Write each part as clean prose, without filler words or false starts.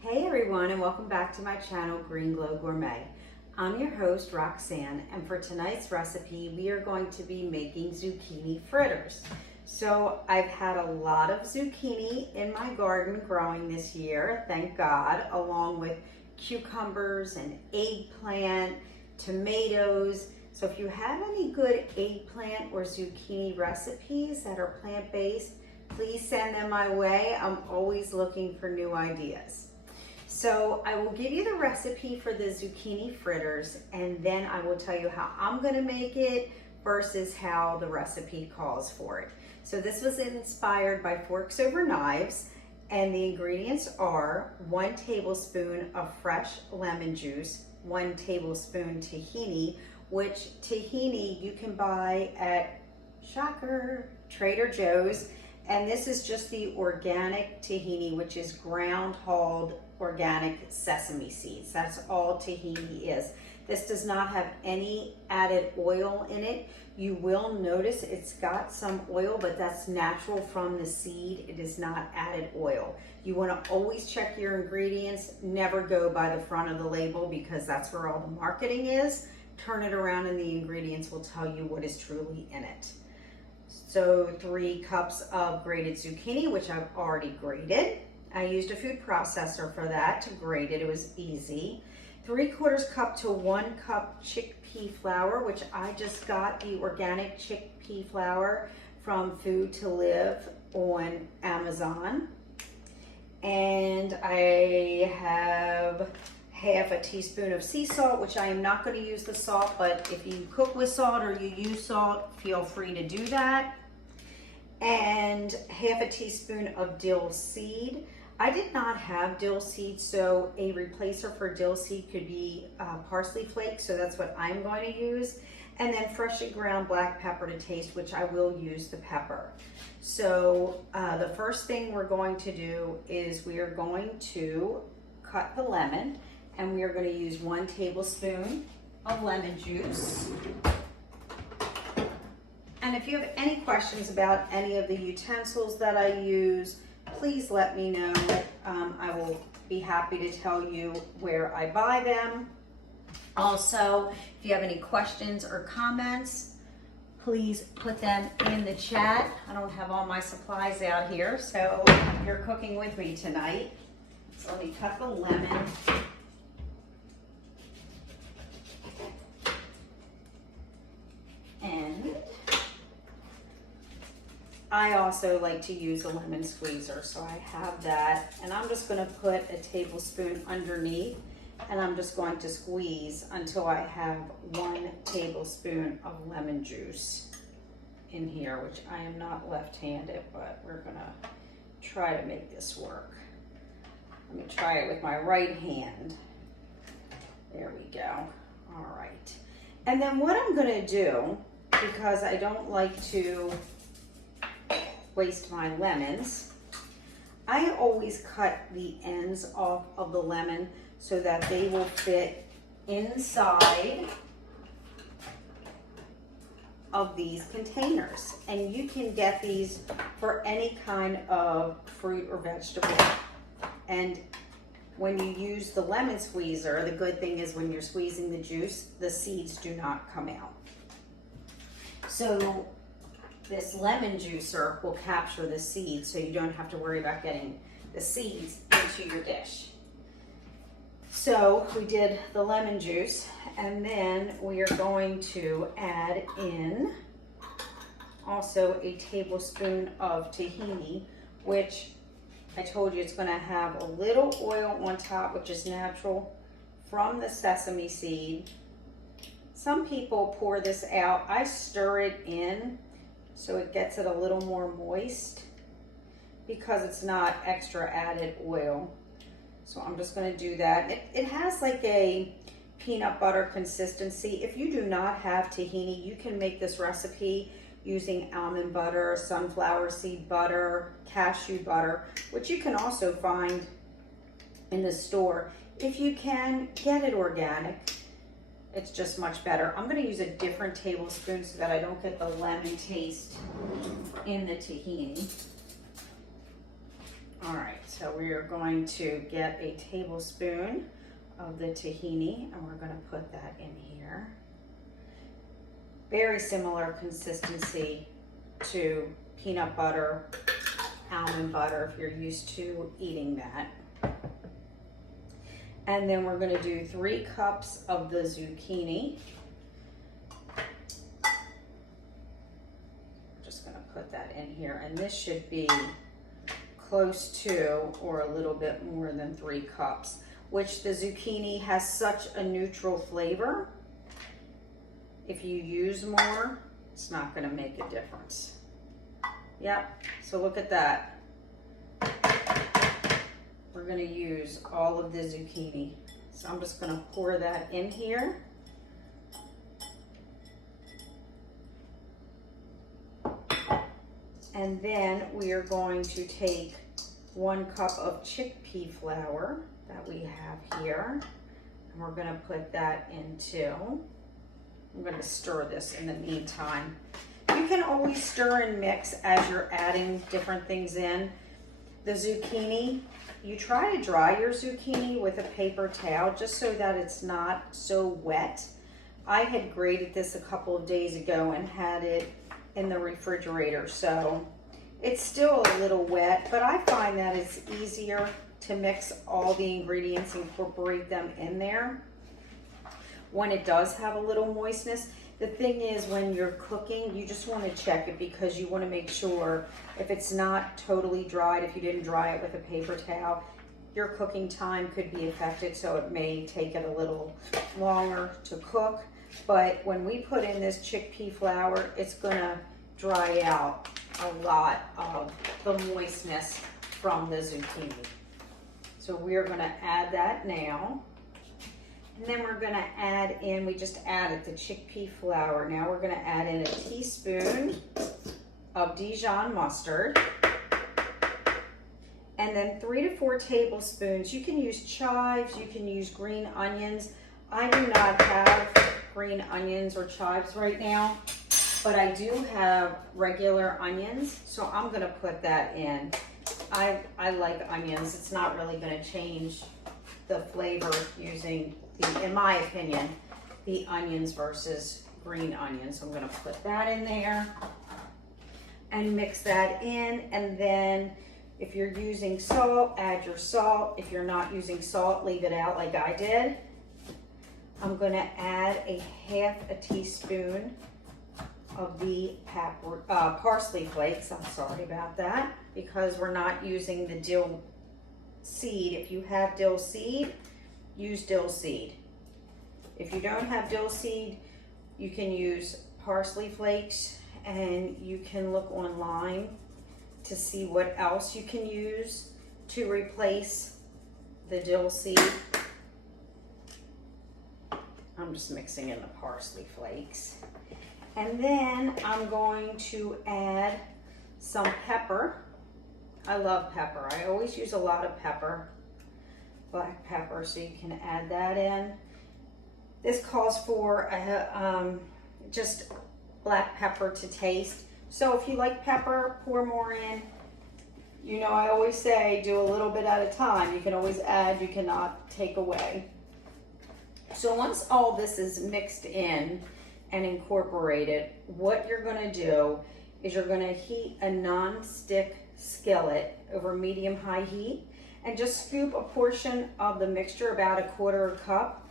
Hey everyone, and welcome back to my channel, Green Glow Gourmet. I'm your host, Roxanne, and for tonight's recipe, we are going to be making zucchini fritters. So I've had a lot of zucchini in my garden growing this year, thank God, along with cucumbers and eggplant, tomatoes. So if you have any good eggplant or zucchini recipes that are plant-based, please send them my way. I'm always looking for new ideas. So I will give you the recipe for the zucchini fritters, and then I will tell you how I'm gonna make it versus how the recipe calls for it. So this was inspired by Forks Over Knives, and the ingredients are 1 tablespoon of fresh lemon juice, 1 tablespoon tahini, which tahini you can buy at, shocker, Trader Joe's. And this is just the organic tahini, which is ground hulled organic sesame seeds. That's all tahini is. This does not have any added oil in it. You will notice it's got some oil, but that's natural from the seed. It is not added oil. You want to always check your ingredients. Never go by the front of the label because that's where all the marketing is. Turn it around and the ingredients will tell you what is truly in it. So 3 cups of grated zucchini, which I've already grated. I used a food processor for that to grate it. It was easy. 3/4 cup to 1 cup chickpea flour, which I just got the organic chickpea flour from Food to Live on Amazon. And I have 1/2 teaspoon of sea salt, which I am not going to use the salt, but if you cook with salt or you use salt, feel free to do that. And 1/2 teaspoon of dill seed. I did not have dill seed, so a replacer for dill seed could be parsley flakes, so that's what I'm going to use. And then freshly ground black pepper to taste, which I will use the pepper. So the first thing we're going to do is we are going to cut the lemon, and we are going to use 1 tablespoon of lemon juice. And if you have any questions about any of the utensils that I use, please let me know. I will be happy to tell you where I buy them. Also, if you have any questions or comments, please put them in the chat. I don't have all my supplies out here, so you're cooking with me tonight. So let me cut the lemon. And I also like to use a lemon squeezer, so I have that. And I'm just going to put a tablespoon underneath, and I'm just going to squeeze until I have 1 tablespoon of lemon juice in here, which I am not left-handed, but we're going to try to make this work. Let me try it with my right hand. There we go. All right. And then what I'm going to do, because I don't like to waste my lemons, I always cut the ends off of the lemon so that they will fit inside of these containers. And you can get these for any kind of fruit or vegetable. And when you use the lemon squeezer, the good thing is when you're squeezing the juice, the seeds do not come out. So this lemon juicer will capture the seeds, so you don't have to worry about getting the seeds into your dish. So we did the lemon juice, and then we are going to add in also a tablespoon of tahini, which I told you it's going to have a little oil on top, which is natural from the sesame seed. Some people pour this out. I stir it in so it gets it a little more moist because it's not extra added oil. So I'm just going to do that. It has like a peanut butter consistency. If you do not have tahini, you can make this recipe using almond butter, sunflower seed butter, cashew butter, which you can also find in the store. If you can, get it organic. It's just much better. I'm going to use a different tablespoon so that I don't get the lemon taste in the tahini. All right, so we are going to get a tablespoon of the tahini and we're going to put that in here. Very similar consistency to peanut butter, almond butter, if you're used to eating that. And then we're going to do 3 cups of the zucchini. I'm just going to put that in here, and this should be close to or a little bit more than 3 cups, which the zucchini has such a neutral flavor. If you use more, it's not going to make a difference. Yep, so look at that. We're going to use all of the zucchini. So I'm just going to pour that in here. And then we are going to take 1 cup of chickpea flour that we have here. And we're going to put that in too. I'm going to stir this in the meantime. You can always stir and mix as you're adding different things in. The zucchini, you try to dry your zucchini with a paper towel just so that it's not so wet. I had grated this a couple of days ago and had it in the refrigerator, so it's still a little wet, but I find that it's easier to mix all the ingredients and incorporate them in there when it does have a little moistness. The thing is, when you're cooking, you just want to check it because you want to make sure if it's not totally dried, if you didn't dry it with a paper towel, your cooking time could be affected, so it may take it a little longer to cook. But when we put in this chickpea flour, it's going to dry out a lot of the moistness from the zucchini. So we're going to add that now. And then we're going to add in, we just added the chickpea flour. Now we're going to add in a teaspoon of Dijon mustard. And then 3 to 4 tablespoons. You can use chives, you can use green onions. I do not have green onions or chives right now, but I do have regular onions, so I'm going to put that in. I like onions. It's not really going to change the flavor using, in my opinion, the onions versus green onions. So I'm going to put that in there and mix that in. And then if you're using salt, add your salt. If you're not using salt, leave it out like I did. I'm going to add a half a teaspoon of the parsley flakes. I'm sorry about that, because we're not using the dill seed. If you have dill seed, use dill seed. If you don't have dill seed, you can use parsley flakes, and you can look online to see what else you can use to replace the dill seed. I'm just mixing in the parsley flakes. And then I'm going to add some pepper. I love pepper. I always use a lot of pepper, black pepper, so you can add that in. This calls for just black pepper to taste. So if you like pepper, pour more in. You know, I always say do a little bit at a time. You can always add, you cannot take away. So once all this is mixed in and incorporated, what you're going to do is you're going to heat a non-stick skillet over medium-high heat and just scoop a portion of the mixture, about 1/4 cup,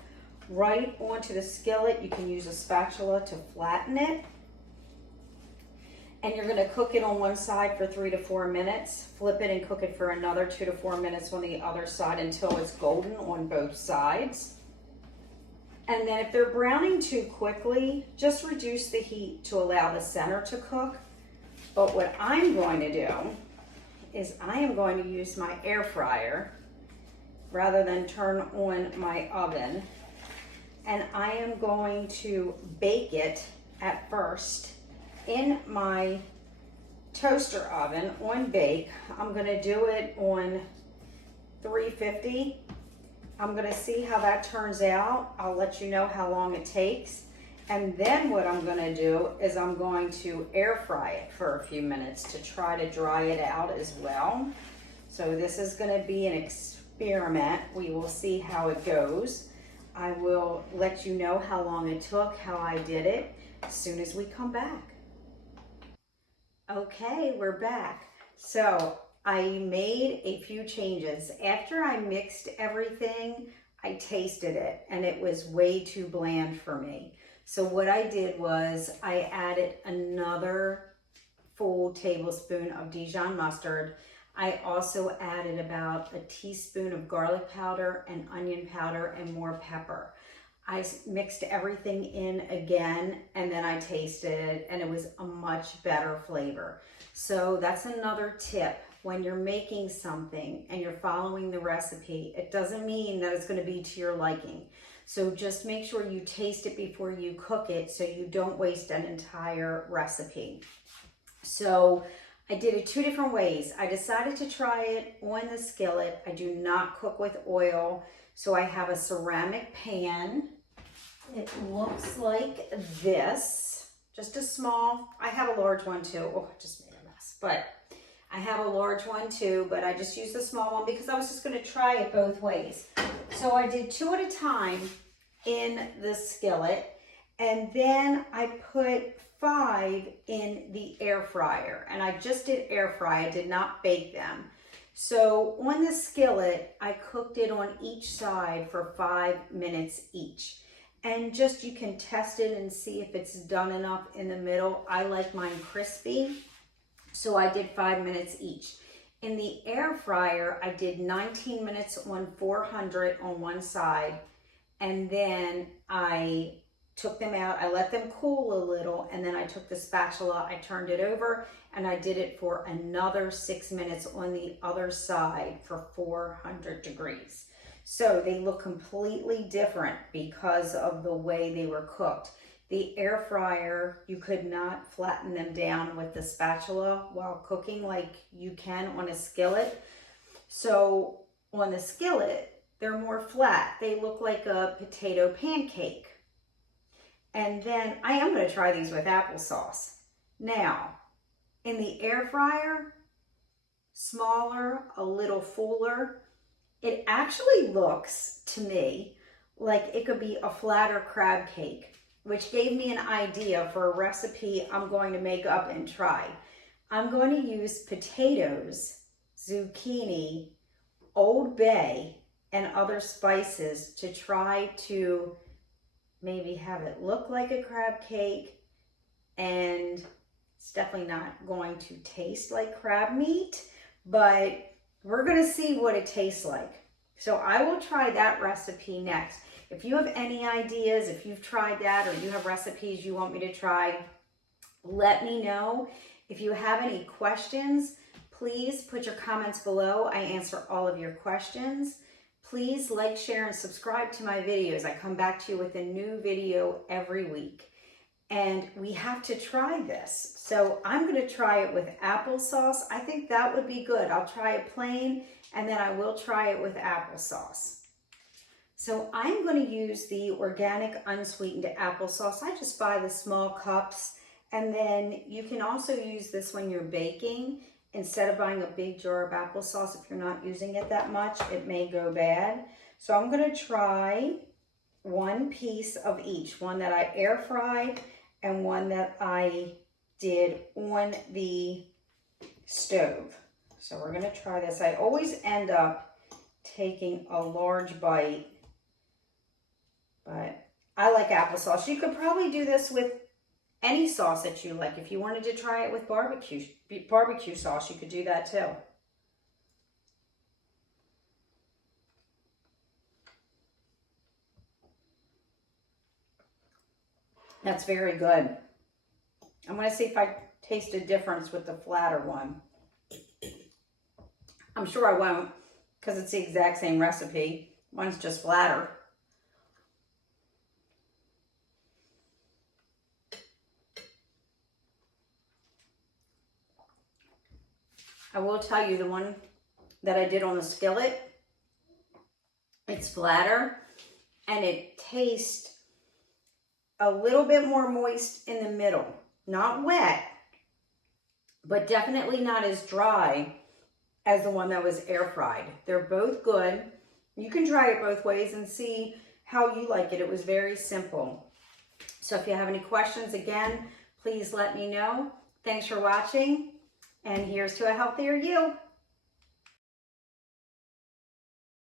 right onto the skillet. You can use a spatula to flatten it. And you're going to cook it on one side for 3 to 4 minutes. Flip it and cook it for another 2 to 4 minutes on the other side until it's golden on both sides. And then if they're browning too quickly, just reduce the heat to allow the center to cook. But what I'm going to do is I am going to use my air fryer rather than turn on my oven. And I am going to bake it at first in my toaster oven on bake. I'm going to do it on 350. I'm going to see how that turns out. I'll let you know how long it takes. And then what I'm going to do is I'm going to air fry it for a few minutes to try to dry it out as well. So this is going to be an experiment. We will see how it goes. I will let you know how long it took, how I did it, as soon as we come back. Okay, we're back. So I made a few changes. After I mixed everything, I tasted it and it was way too bland for me. So what I did was I added another full tablespoon of Dijon mustard. I also added about a teaspoon of garlic powder and onion powder and more pepper. I mixed everything in again and then I tasted it and it was a much better flavor. So that's another tip. When you're making something and you're following the recipe, it doesn't mean that it's going to be to your liking. So just make sure you taste it before you cook it so you don't waste an entire recipe. So I did it two different ways. I decided to try it on the skillet. I do not cook with oil. So I have a ceramic pan. It looks like this, just a small, I have a large one too. Oh, I just made a mess, but I have a large one too, but I just used the small one because I was just going to try it both ways. So I did 2 at a time in the skillet, and then I put 5 in the air fryer, and I just did air fry. I did not bake them. So on the skillet, I cooked it on each side for 5 minutes each. And just you can test it and see if it's done enough in the middle. I like mine crispy. So I did 5 minutes each. In the air fryer, I did 19 minutes on 400 on one side, and then I took them out. I let them cool a little, and then I took the spatula, I turned it over, and I did it for another 6 minutes on the other side for 400 degrees. So they look completely different because of the way they were cooked. The air fryer, you could not flatten them down with the spatula while cooking like you can on a skillet. So on the skillet, they're more flat. They look like a potato pancake. And then I am going to try these with applesauce. Now, in the air fryer, smaller, a little fuller, it actually looks to me like it could be a flatter crab cake, which gave me an idea for a recipe I'm going to make up and try. I'm going to use potatoes, zucchini, Old Bay, and other spices to try to maybe have it look like a crab cake, and it's definitely not going to taste like crab meat, but we're going to see what it tastes like. So I will try that recipe next. If you have any ideas, if you've tried that, or you have recipes you want me to try, let me know. If you have any questions, please put your comments below. I answer all of your questions. Please like, share, and subscribe to my videos. I come back to you with a new video every week. And we have to try this. So I'm going to try it with applesauce. I think that would be good. I'll try it plain, and then I will try it with applesauce. So I'm going to use the organic unsweetened applesauce. I just buy the small cups, and then you can also use this when you're baking. Instead of buying a big jar of applesauce, if you're not using it that much, it may go bad. So I'm going to try one piece of each, one that I air fried and one that I did on the stove. So we're going to try this. I always end up taking a large bite, but I like applesauce. You could probably do this with any sauce that you like. If you wanted to try it with barbecue sauce, you could do that too. That's very good. I'm going to see if I taste a difference with the flatter one. I'm sure I won't, because it's the exact same recipe. One's just flatter. I will tell you, the one that I did on the skillet, it's flatter and it tastes a little bit more moist in the middle. Not wet, but definitely not as dry as the one that was air fried. They're both good. You can try it both ways and see how you like it. It was very simple. So if you have any questions, again, please let me know. Thanks for watching, and here's to a healthier you.